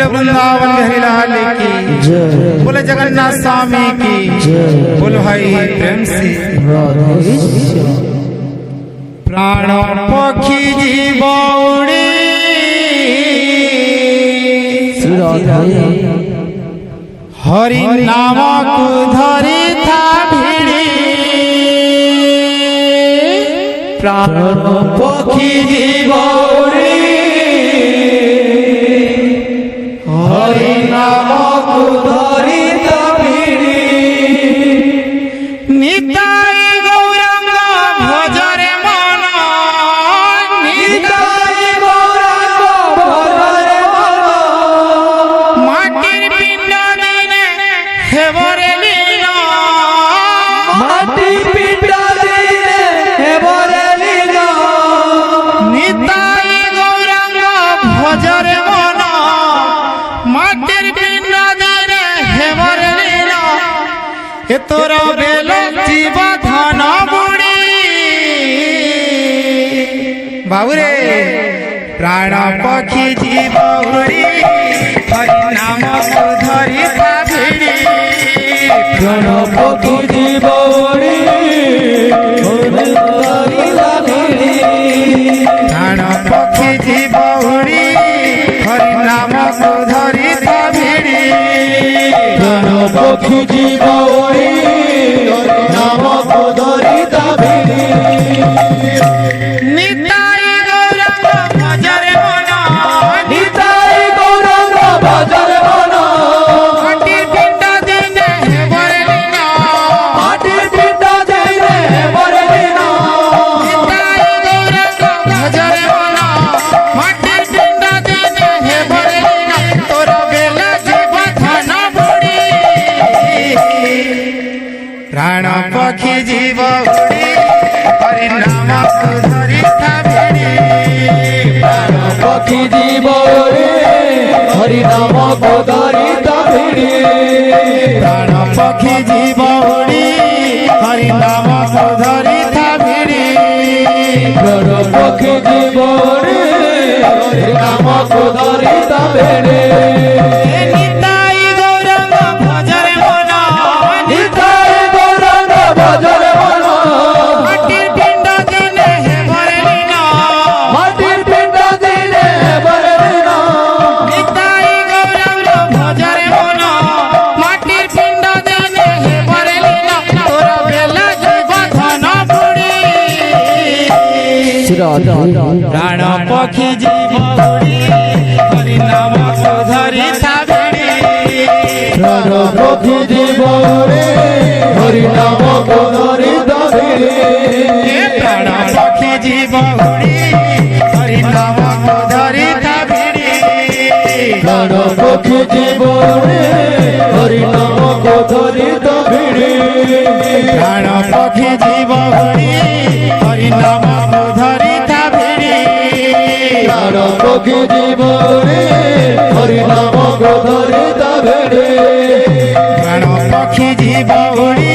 बोले वृंदावन बिहारी लाल की जय, बोले जगन्नाथ स्वामी की जय, बोल भाई प्रेम से प्राण पक्षी जीव उड़ी हरि नाम को धरी था भिड़ी प्राण पक्षी जीव उड़ी हरि नाम को धरी था भिड़ी निताई गौरंग भजरे मन निताई गौरंग भजरे मन माटिर पिंड दिने हेबरे लीला माटिर पिंड दिने हेबरे लीला निताई गौरंग भजरे मन माटिर पिंड दिने हेबरे लीला ए तोरा बेल जीव धन बुड़ी बाबुरे प्राण पक्षी जीव उड़ी हरि नाम को धरी था भिड़ी प्राण पक्षी जीव उड़ी हरि धरी था भिड़ी प्राण पक्षी जीव उड़ी हरि नाम को धरी था भिड़ी प्राण पक्षी जीव उड़ी हरि नाम को धरी था भिड़ी निताई गौरंग भजरे मन निताई गौरंग भजरे मन माटिर पिंड दिने हेबरे लीला माटिर पिंड दिने हेबरे लीला निताई गौरंग भजरे मन माटिर पिंड दिने हेबरे लीला तोर बेला जीव धन बुड़ी प्राण पक्षी जीव उड़ी हरि नाम को धरी था भिड़ी प्राण पक्षी जीव उड़ी हरि नाम को धरी था भिड़ी प्राण पक्षी जीव उड़ी हरि नाम को धरी था भिड़ी प्राण पक्षी जीव उड़ी हरि नाम को धरी था भिड़ी निताई गौरंग भजरे मन निताई गौरंग भजरे मन माटिर पिंड दिने हेबरे लीला माटिर पिंड दिने हेबरे लीला निताई गौरंग भजरे मन माटिर पिंड दिने हेबरे लीला तोर बेला जीव धन बुड़ी प्राण पक्षी जीव उड़ी हरि नाम को धरी था भिड़ी प्राण पक्षी जीव उड़ी हरि नाम को धरी था भिड़ी प्राण पक्षी जीव उड़ी हरि नाम को धरी था भिड़ी प्राण पक्षी जीव उड़ी हरि नाम को धरी था भिड़ी प्राण पक्षी जीव उड़ी हरि नाम को धरी था भिड़ी प्राण पक्षी जीव उड़ी हरि नाम को धरी था भिड़ी प्राण पक्षी जीव उड़ी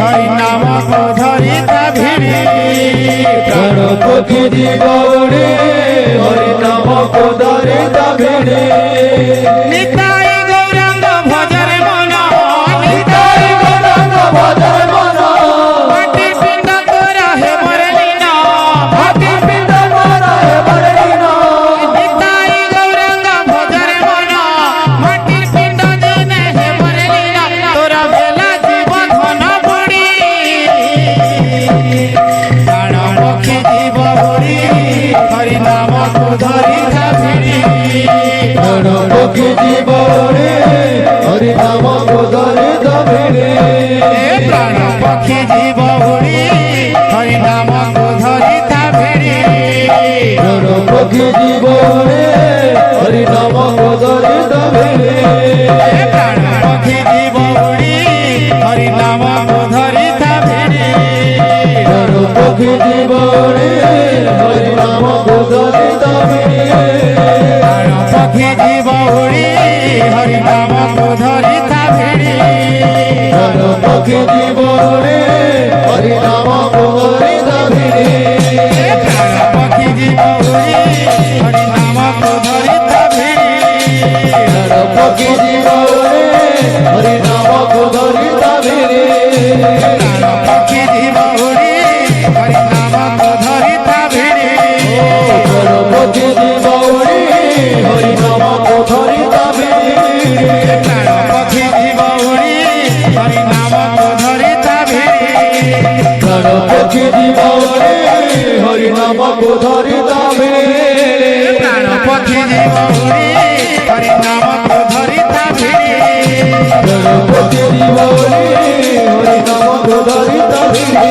हरि नाम को धरी था भिड़ी प्राण पक्षी जीव उड़ी हरि नाम को धरी था भिड़ी निताई गौरंग भजरे मन निताई गौरंग भजरे मन माटिर पिंड तोरा हेबरे लीला माटिर पिंड तोरा हेबरे लीला निताई गौरंग भजरे मन माटिर पिंड दिने हेबरे लीला तोरा बेला जीव धन बुड़ी प्राण पक्षी जीव उड़ी हरि नाम को धरी था भिड़ी प्राण पक्षी जीव उड़ी हरि नाम को धरी था भिड़ी ପକ୍ଷୀ ଜୀବନରେ ହରି ନାମକୁ ଧରିତା ବେଳେ ପ୍ରାଣ ପକ୍ଷୀ ଜୀବ ଉଡ଼ି ହରି ନାମକୁ ଧରିତା ଭିଡ଼ି ପକ୍ଷୀ ଜୀବନରେ ହରି ନାମକୁ ଧରିତା ବେଳେ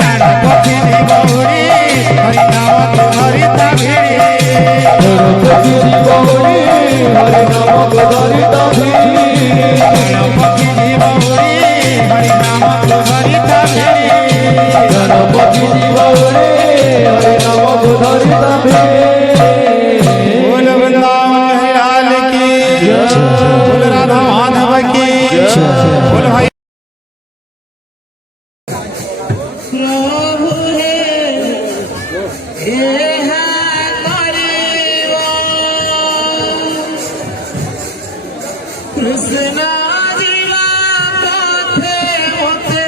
ପ୍ରାଣ ପକ୍ଷୀ ଜୀବ ଉଡ଼ି ହରି ନାମକୁ ଧରିତା ଭିଡ଼ି ପକ୍ଷୀ ଜୀବନରେ ହରି ନାମକୁ ଧରିତା ବେଳେ ପ୍ରାଣ ପକ୍ଷୀ ଜୀବ ଉଡ଼ି ହରି ନାମକୁ ଧରିତା ଭିଡ଼ି ପକ୍ଷୀ ଜୀବନରେ ହରି ନାମକୁ ଧରିତା ବେଳେ बोल वृंदावन लाल की बोल राधा माधव की बोल भाई प्रभु हे कृष्ण जीवा पथे मोते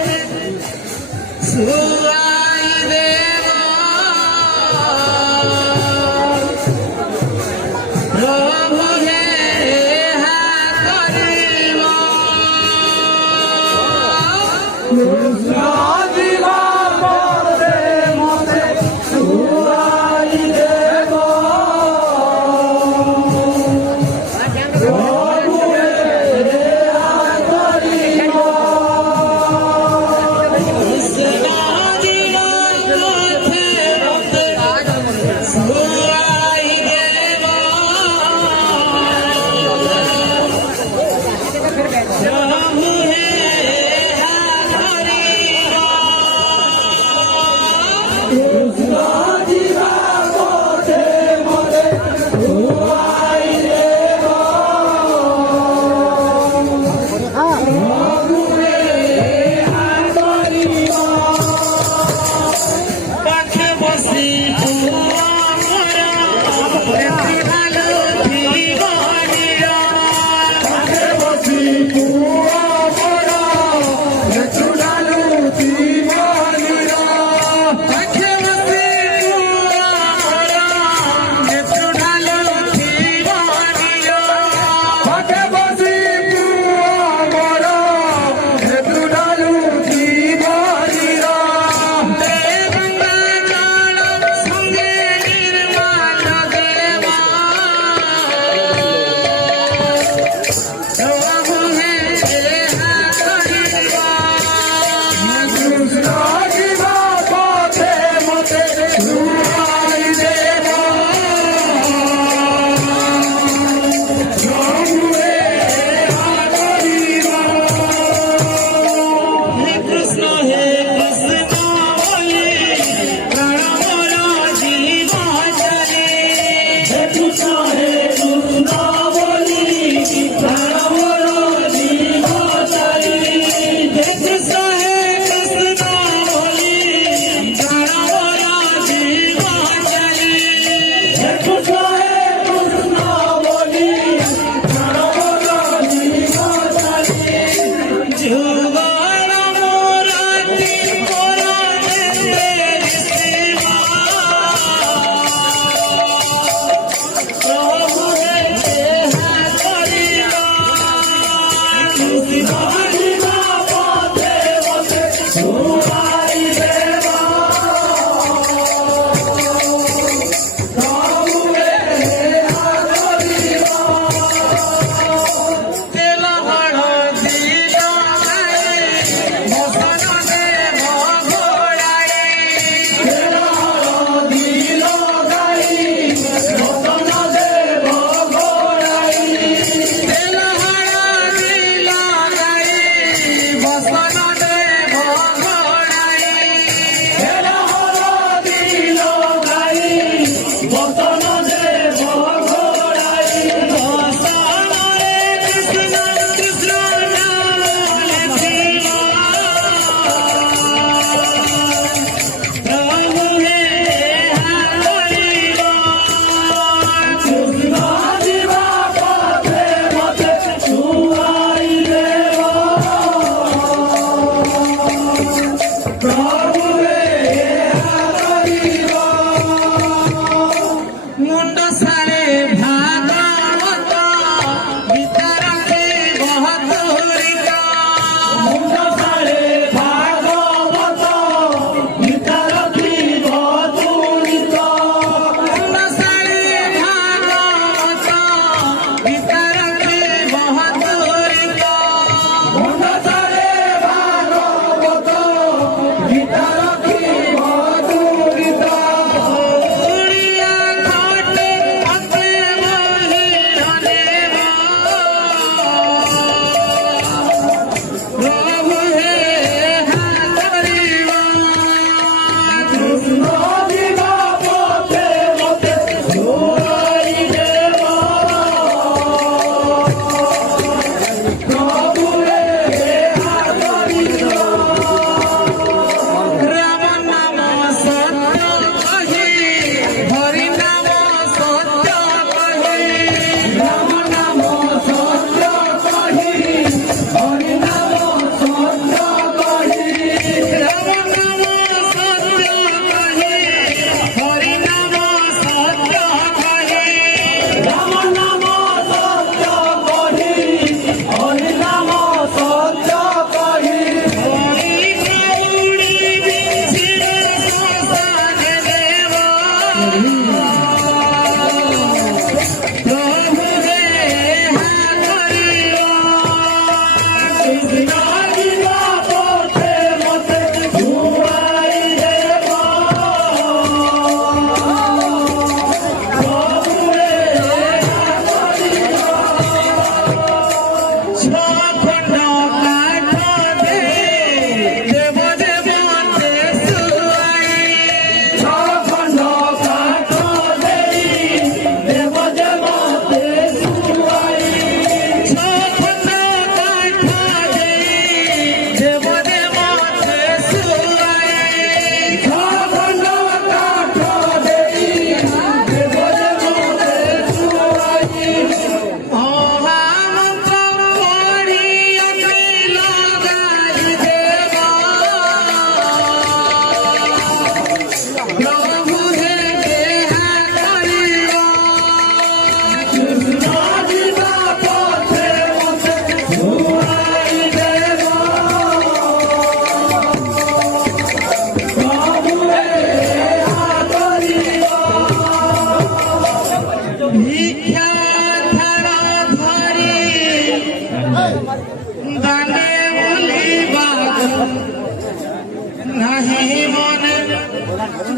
सुआई देवा प्रभु हे कृष्ण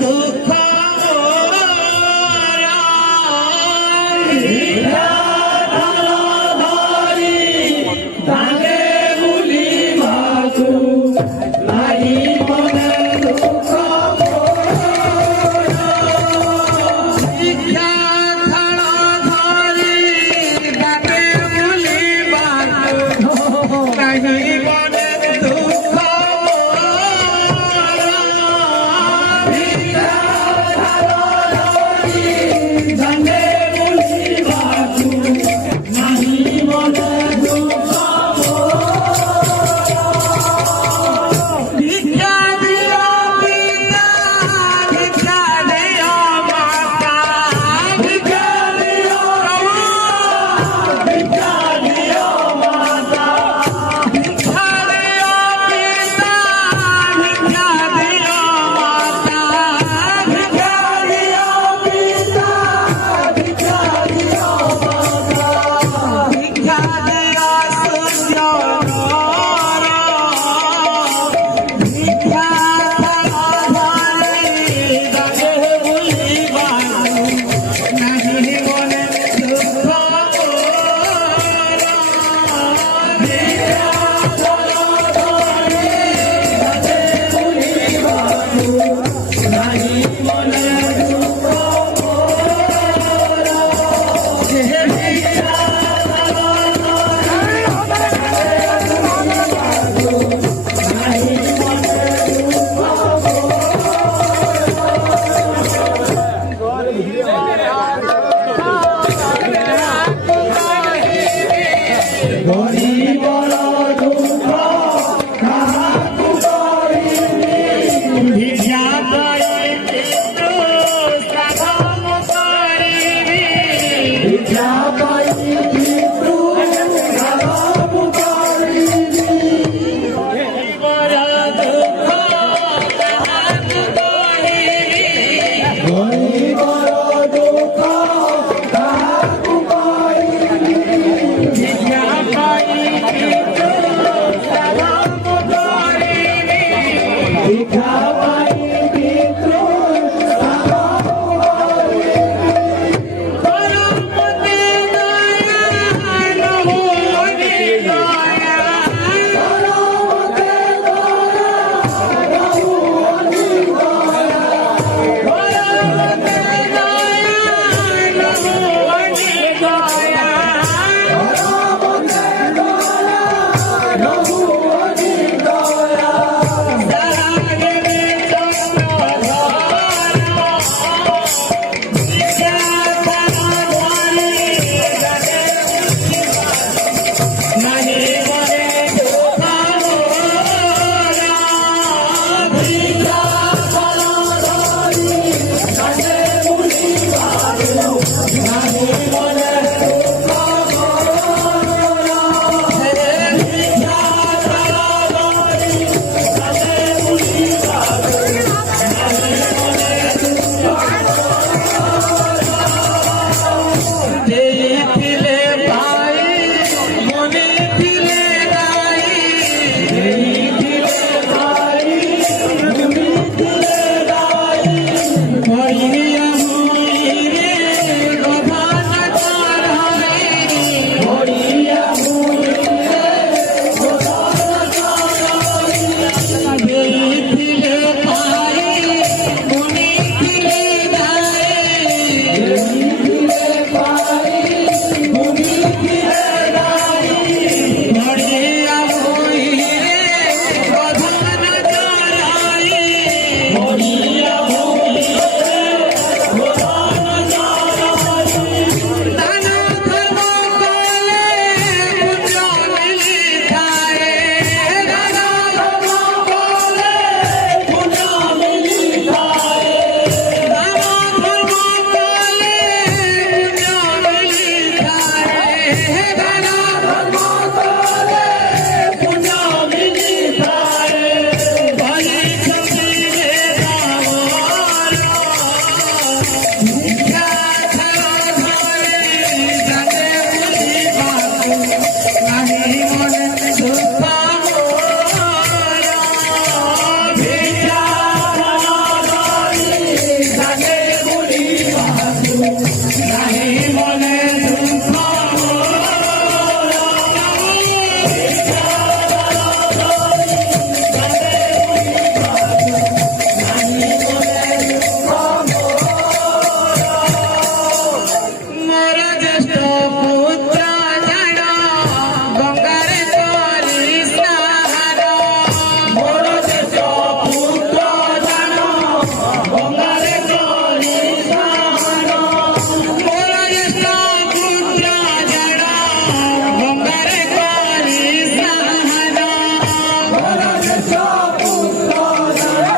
দুঃখ তাকে বলি মাগো নাই মনে দুঃখ শিক্ষা ছাড় ধরি ডাকে বলি বাঁধো নাহি মনে দুঃখ জানে বলি মাগো নাই মনে দুঃখ ভিক্ষা দিও পিতা ভিক্ষা দিও মাতা ভিক্ষা দিও ভিক্ষা দিও মাতা ভিক্ষা দিও পিতা ভিক্ষা দিও মাতা গঙ্গারে করি সাহান মোরা জ্যেষ্ঠ পুত্র যারা গঙ্গারে করি সাহান মোরা জ্যেষ্ঠ পুত্র যারা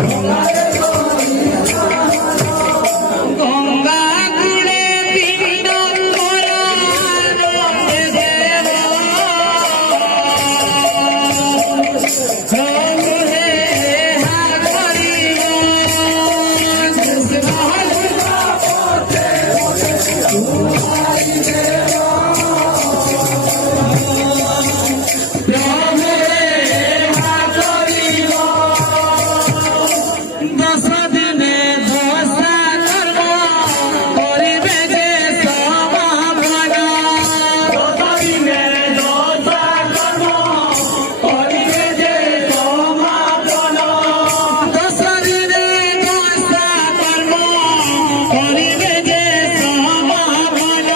গঙ্গারে করি সাহান গঙ্গা কুড়ে পিণ্ড মোরা নন্দে দেব দশ দিনে দশা কর্ম করিবে যে সমাপন দশ দিনে দশা কর্ম করিবে যে সমাপন দশ দিনে দশা কর্ম করিবে যে সমাপন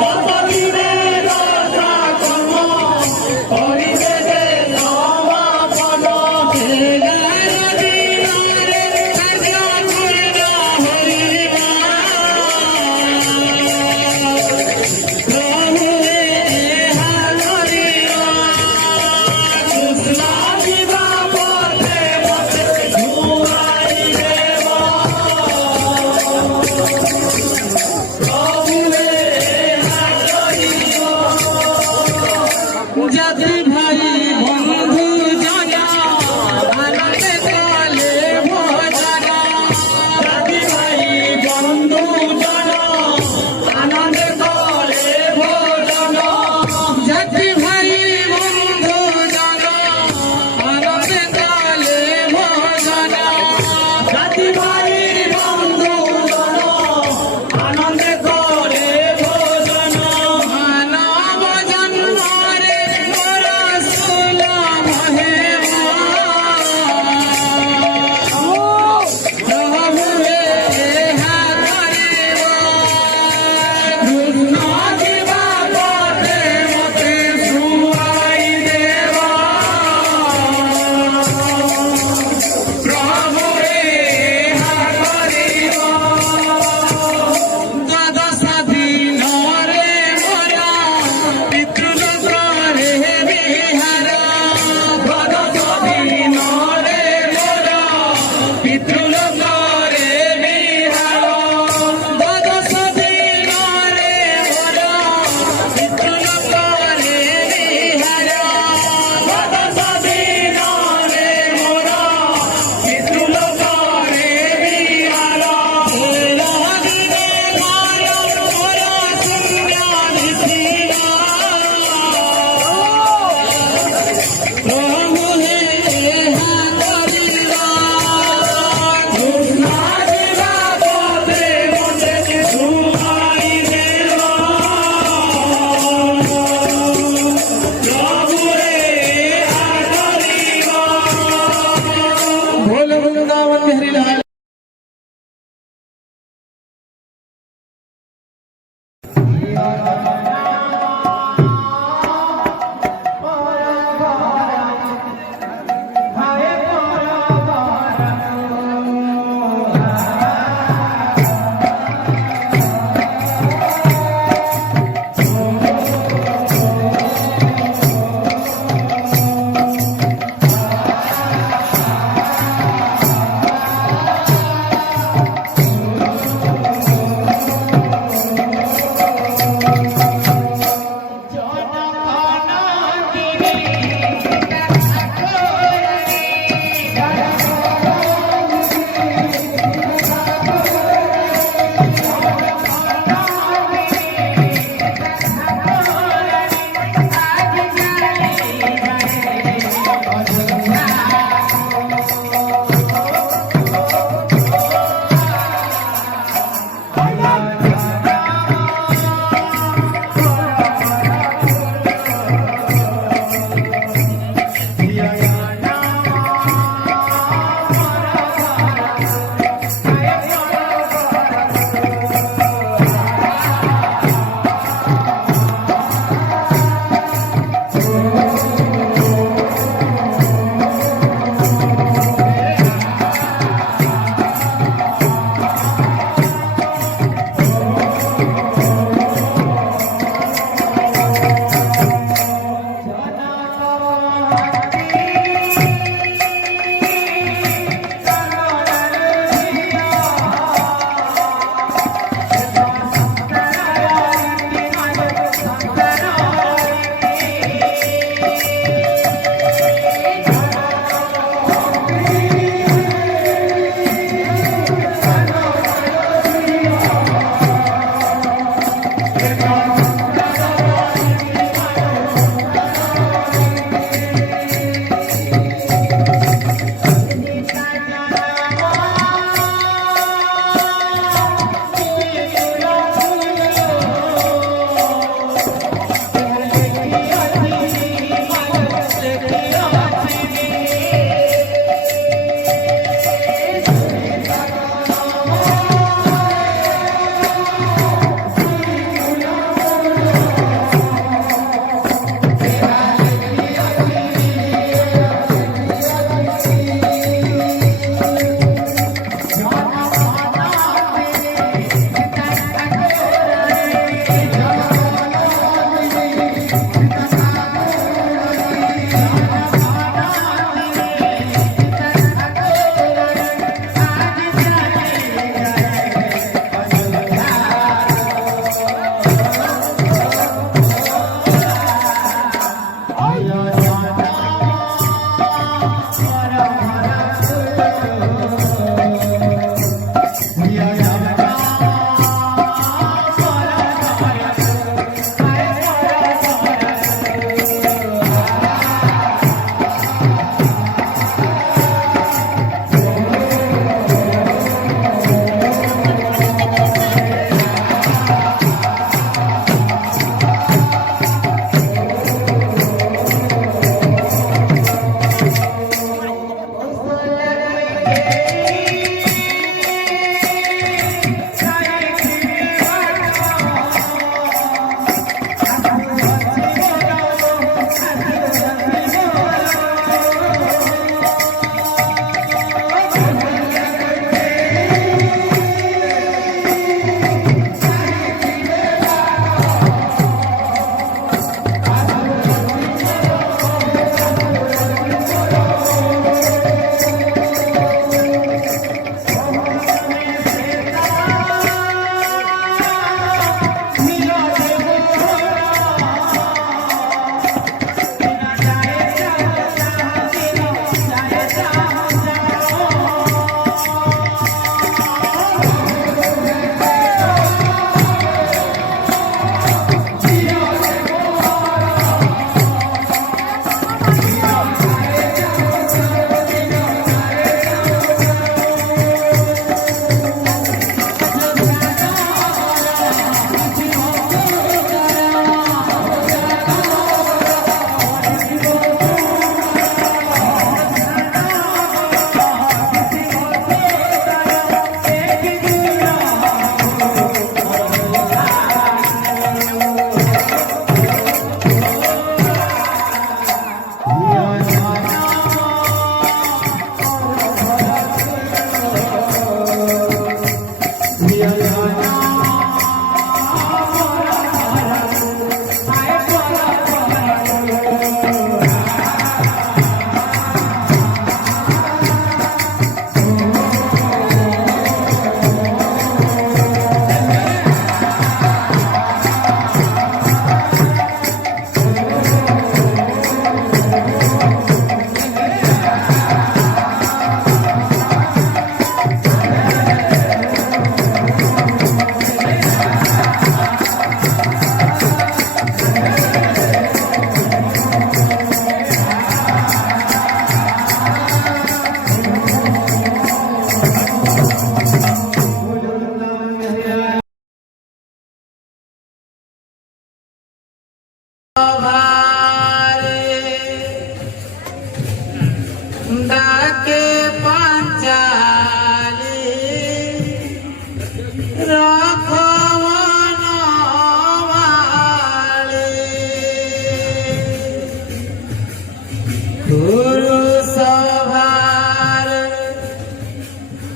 দশ দিনে দশা কর্ম করিবে যে সমাপন 11 দিনরে কার্য পূর্ণ হইবা প্রভুরে হারিবা কৃষ্ণ বিবা পথে পথে ঘুমাই দেব প্রভুরে হারিবা জাতি ভাই বন্ধু জানা আনন্দে কালে ভোজনা জাতি ভাই বন্ধু জানা আনন্দে কালে ভোজনা জাতি ভাই বন্ধু জানা আনন্দে কালে ভোজনা জাতি ভাই বন্ধু জানা আনন্দে কালে ভোজনা মানব জন্মরে মোরা সুলা মহেমা প্রভুরে হারিবা কৃষ্ণ জীবা পথে মতে শুয়াই দেবা প্রভুরে হারিবা দ্বাদশ দিনরে মোরা পিতৃলোকরে বিহার দ্বাদশ দিনরে মোরা পিতৃলোকরে বিহার দ্বাদশ দিনরে মোরা পিতৃলোকরে বিহার দ্বাদশ দিনরে মোরা পিতৃলোকরে বিহার 13 দিনে কাল মোরা শূন্য নিশিনা প্রভুরে হারিবা কৃষ্ণ জীবা পথে মতে শুয়াই দেব প্রভুরে হারিবা बोल वृंदावन बिहारी लाल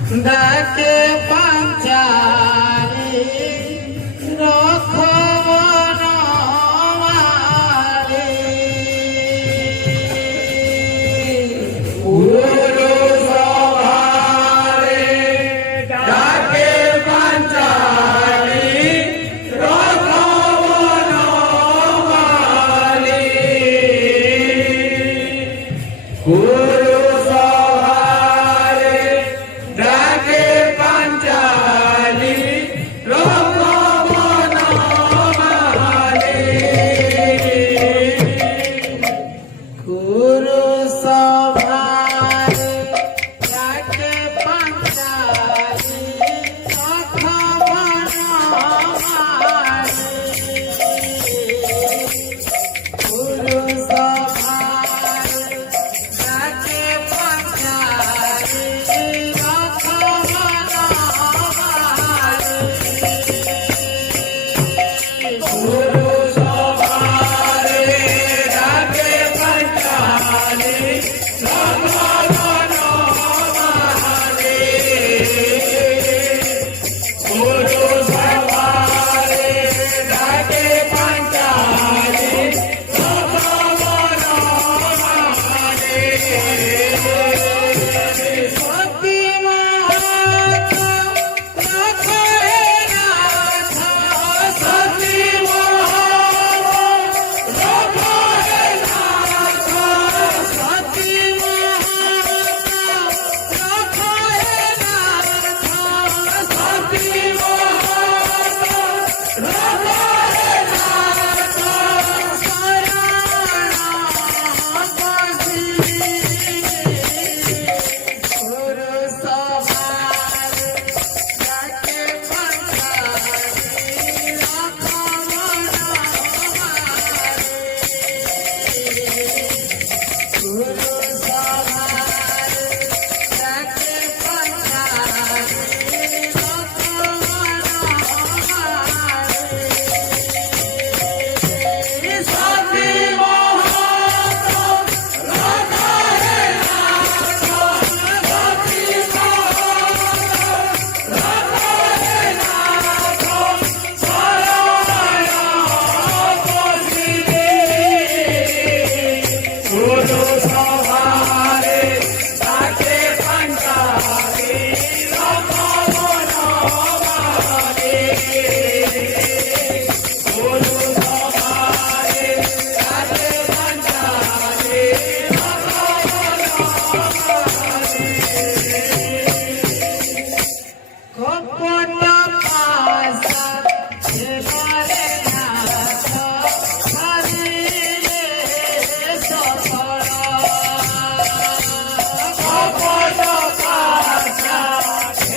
ডাকে পাঞ্চালি রখবন মালি ডাকে পাঞ্চালি রখবন মালি গুরু সভারে ডাকে পাঞ্চালি রখবন মালি গুরু সভারে ডাকে পাঞ্চালি রখবন মালি গুরু সভারে ডাকে পাঞ্চালি রখবন মালি গুরু সভারে ডাকে পাঞ্চালি রখবন মালি গুরু সভারে ডাকে পাঞ্চালি রখবন মালি সতী মাহাত রাখে নাথ সতী মহারাজ রখে নাথ সতী মাহাত রাখে নাথ সতী মহারাজ রখে নাথ শরণাগতি গুরু সভারে ডাকে পাঞ্চালি রখবন মালি গুরু সভারে ডাকে পাঞ্চালি রখবন মালি সতী মহারাজ রখে নাথ সতী মহারাজ রখে নাথ শরণাগতি গুরু সভারে ডাকে পাঞ্চালি রখবন মালি গুরু সভারে ডাকে পাঞ্চালি কপট পাশা এবারে নাথ হারিলে সফল কপট পাশা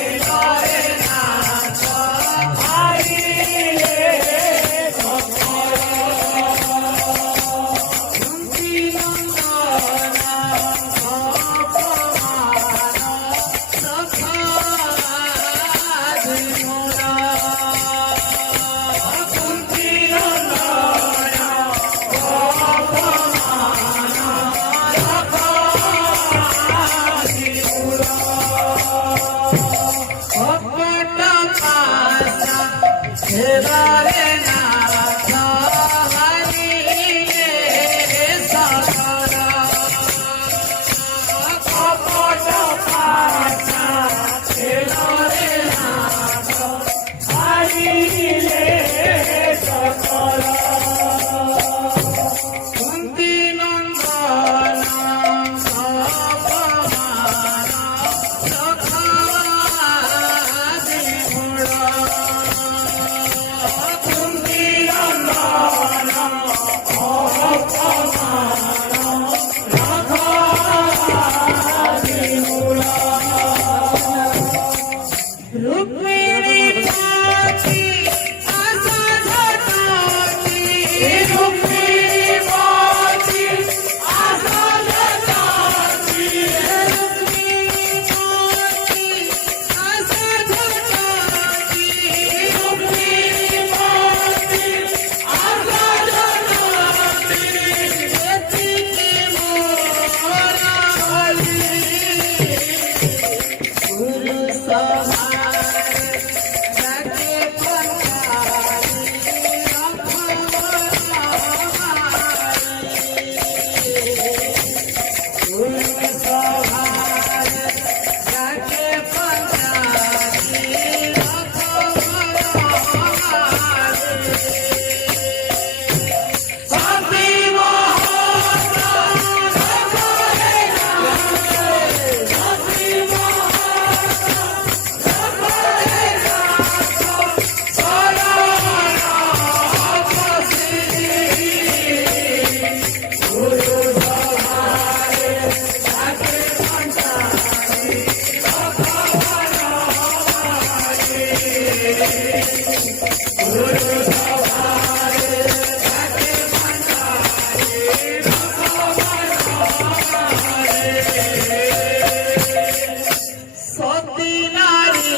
এবারে নাথ হারিলে সফল কুন্তি নন্দন অপমান সখাদ মোরা কুন্তি নন্দন অপমান সখাদি পুরা কপট পাশা এবারে নাথ হারিলে সফল কপট পাশা এবারে নাথ হারিলে সফল কুন্তি নন্দন অপমান সখাদি মোরা সতী নারী